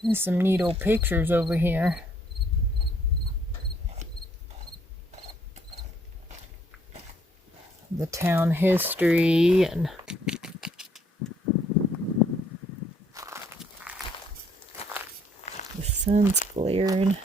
There's some neat old pictures over here. The town history and the sun's glaring.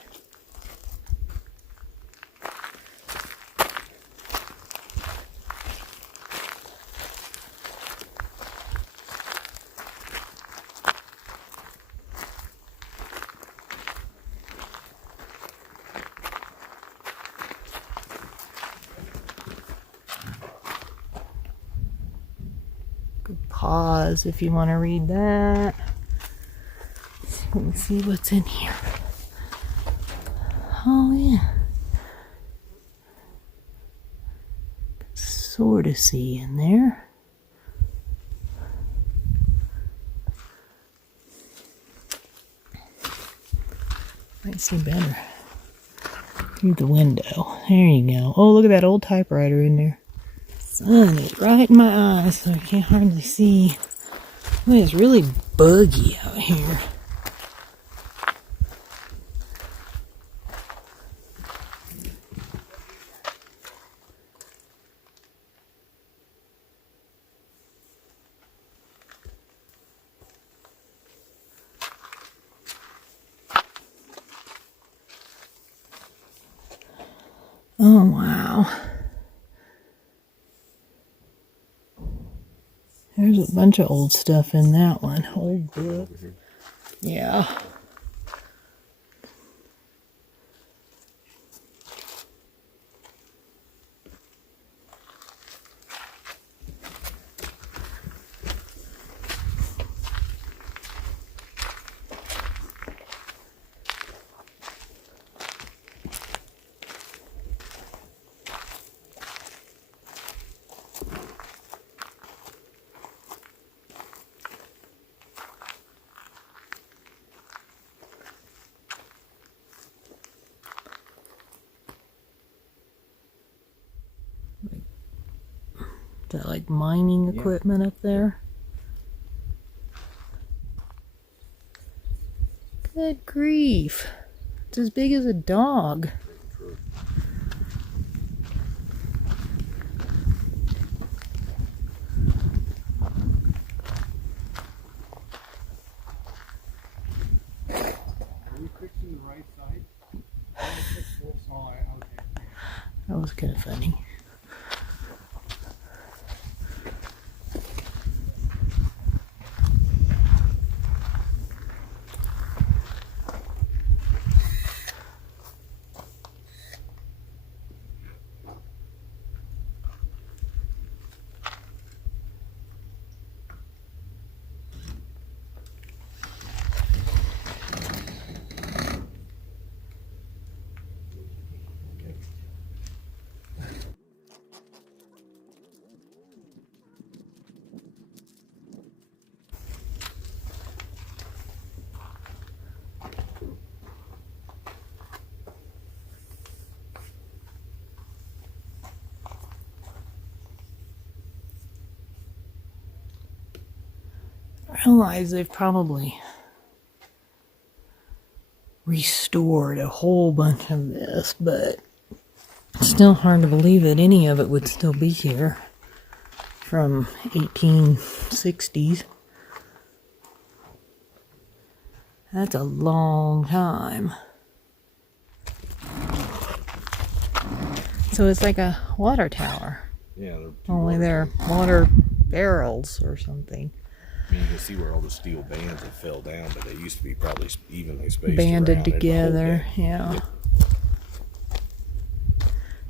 Pause if you want to read that. Let me see what's in here. Oh yeah. Sort of see in there. Might see better through the window. There you go. Oh, look at that old typewriter in there. Sun is right in my eyes, so I can't hardly see. Boy, it's really buggy out here. Oh, wow. There's a bunch of old stuff in that one. Old book. Yeah. Is that like mining equipment up there? Good grief. It's as big as a dog. That was kind of funny. I realize they've probably restored a whole bunch of this, but it's still hard to believe that any of it would still be here from 1860s. That's a long time. So it's like a water tower. Yeah, only they're water barrels or something. I mean, you can see where all the steel bands have fell down, but they used to be probably evenly spaced Banded around together, yeah. Yep.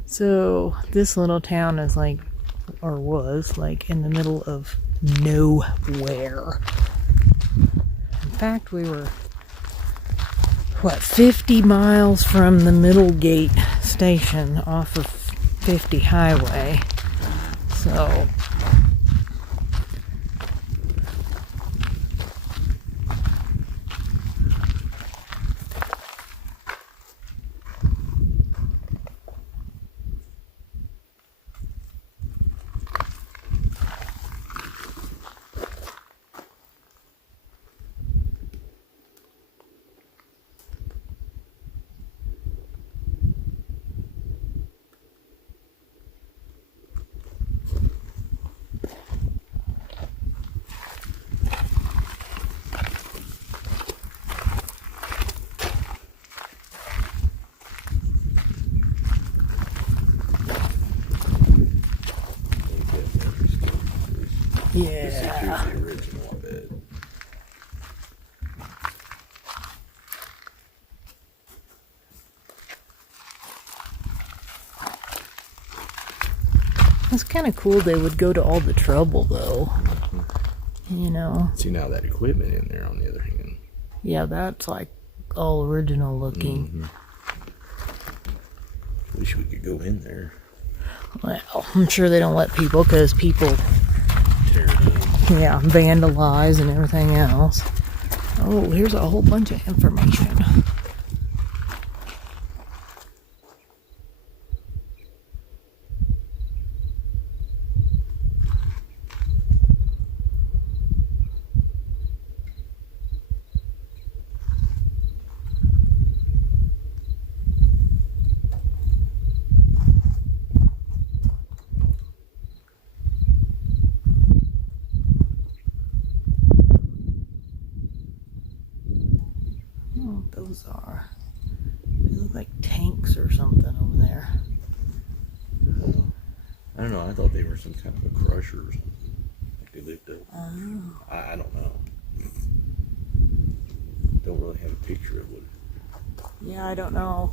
So this little town is like, or was like, in the middle of nowhere. In fact, we were, what, 50 miles from the middlegate station off of 50 highway. So It's kind of cool they would go to all the trouble, though. You know? See, now that equipment in there, on the other hand. Yeah, that's like all original looking. Wish we could go in there. Well, I'm sure they don't let people because people, Tear it up. yeah, vandalize and everything else. Oh, here's a whole bunch of information. Those are. They look like tanks or something over there. I don't know. I thought they were some kind of a crusher or something. Like they lived up. I don't know. Don't really have a picture of it. Yeah, I don't know.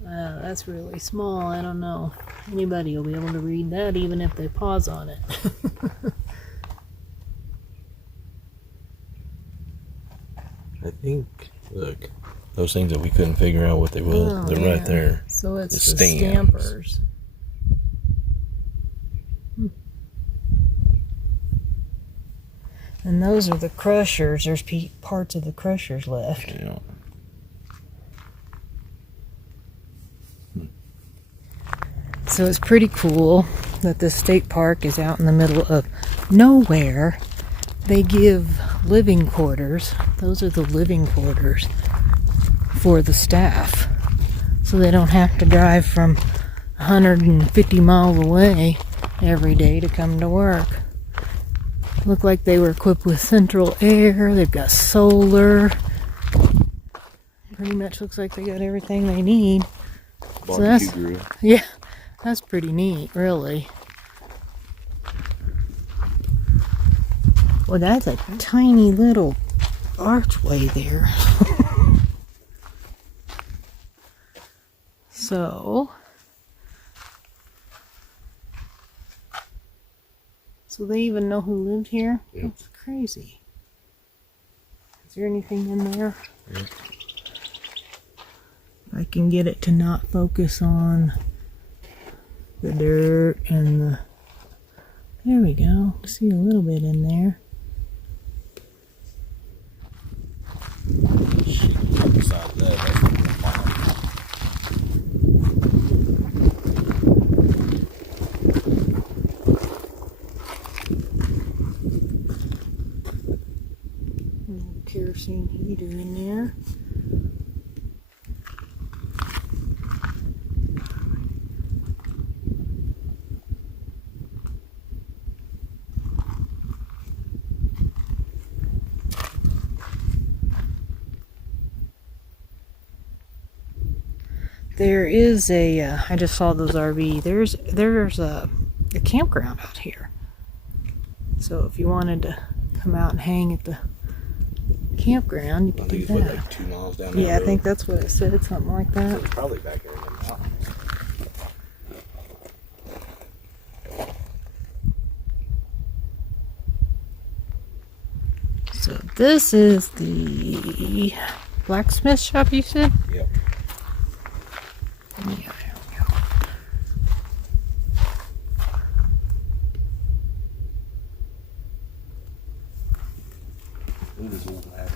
Wow, that's really small. I don't know. Anybody will be able to read that even if they pause on it. I think, look, those things that we couldn't figure out what they was, Oh, they're yeah. right there. So it's The the stamps. stampers. And those are the crushers. There's parts of the crushers left. Yeah. So it's pretty cool that this state park is out in the middle of nowhere. They give living quarters. Those are the living quarters for the staff. So they don't have to drive from 150 miles away every day to come to work. Look like they were equipped with central air. They've got solar. Pretty much looks like they got everything they need. So that's, Barbecue grill. yeah, that's pretty neat, really. Well, that's a tiny little archway there. So they even know who lived here? Yeah. That's crazy. Is there anything in there? Yeah. I can get it to not focus on the dirt and the... There we go. See a little bit in there. Besides that, that's what we're finding. Kerosene heater in there. There is a, I just saw those RV, there's a campground out here. So if you wanted to come out and hang at the campground, you I can think do it's that. like 2 miles down that Yeah, I road. think that's what it said, something like that. It's probably back there in the mountains. So this is the blacksmith shop, you said? Yep. Yeah, there we go. Look at this old ladder.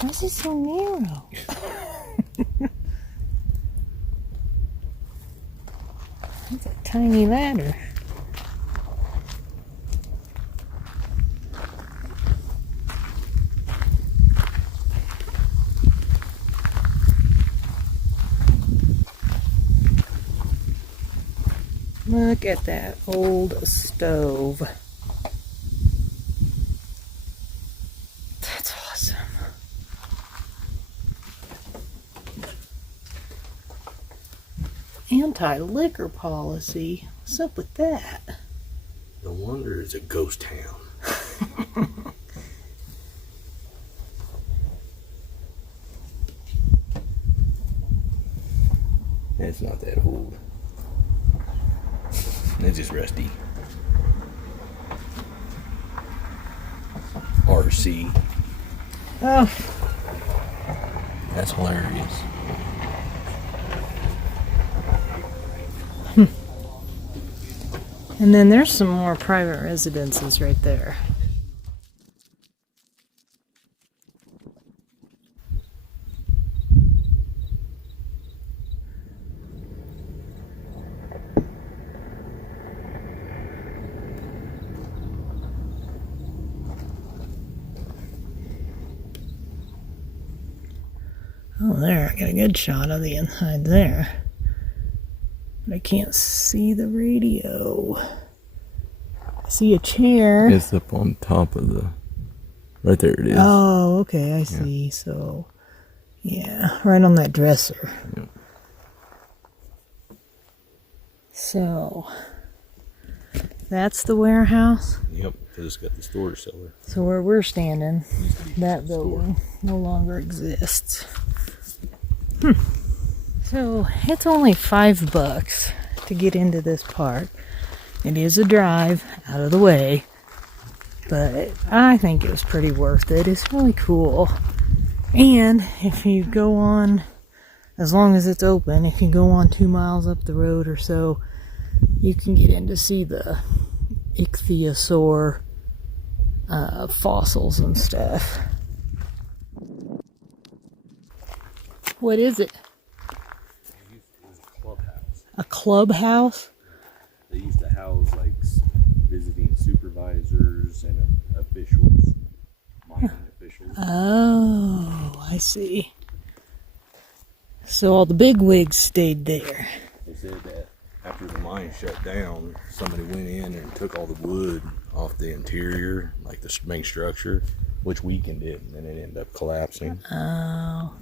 Why is it so narrow? That's a tiny ladder. Look at that old stove. That's awesome. Anti-liquor policy. What's up with that? No wonder it's a ghost town. It's not that old. It's just rusty. RC. Oh, That's hilarious. and then there's some more private residences right there. Oh, there, I got a good shot of the inside there. But I can't see the radio. I see a chair. It's up on top of the... Right there it is. Oh, okay, I see. So, yeah, right on that dresser. Yep. So, that's the warehouse. Yep, because it's got the storage cellar. So where we're standing, Used to be that a store. building no longer exists. So it's only $5 to get into this park. It is a drive out of the way, but I think it was pretty worth it. It's really cool. And if you go on, as long as it's open, if you go on 2 miles up the road or so, you can get in to see the Ichthyosaur fossils and stuff. What is it? It was a clubhouse. A clubhouse? They used to house like visiting supervisors and officials, mining officials. Oh, I see. So all the big wigs stayed there. They said that after the mine shut down, somebody went in and took all the wood off the interior, like the main structure, which weakened it, and then it ended up collapsing. Oh.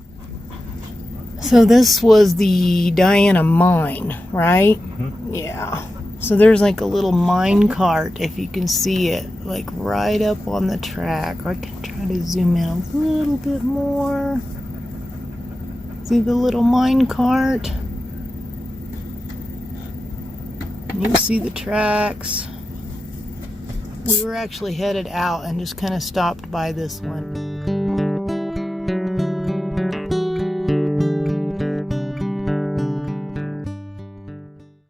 So this was the Diana mine, right? Mm-hmm. Yeah. So there's like a little mine cart, if you can see it, like right up on the track. I can try to zoom in a little bit more. See the little mine cart? You'll see the tracks. We were actually headed out and just kind of stopped by this one.